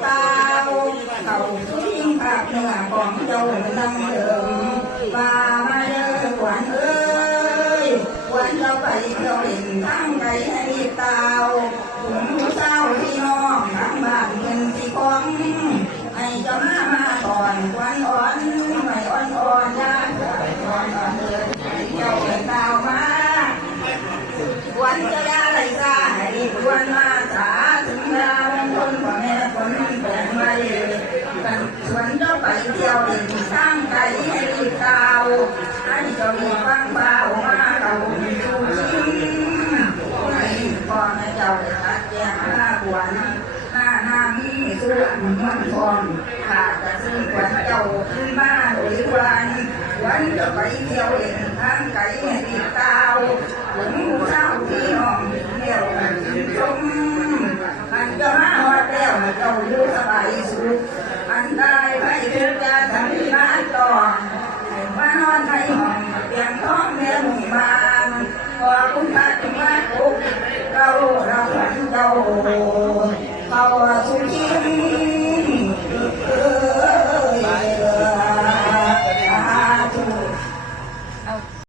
เปล่าเขาทิ้งภาพเนื้อของเจ้าลำเดิมมามาเด้อวันเอ้ยวันเราไปเราเห็นทั้งไก่ให้เต่าหุ่นเจ้าที่น้องทั้งบ้านเงินที่กองให้จ้มามาก่อนวันอ่อนไม่อ่อนอ่อนยากอ่อนอ่อนเลยเจ้าเป็นเต่ามาวันจะได้อะไรจ้าให้หวานมา 먼저 발표를 상가에 있다오 아니더니 빵바오마라고 주심 오늘 번에 저래가 깨하나관 나나미 수원권 가다 승권 겨우 금마 오이관 먼저 발표를 상가에 있다오 원무사우 비용 비용 좀 먼저 마와 대와 겨우 유사바이수 ยวเล่นทางไกลให้ติดตาวหลงหูเรื่อยจาฮอดแล้าอยู่สบายสุขอันได้ไปถึงจะทำที่บ้านต่อมานอนในห้องเตียงท้องแม่หมู่บานขอคุณพระจุมาคุกเราเราขวัญเจ้า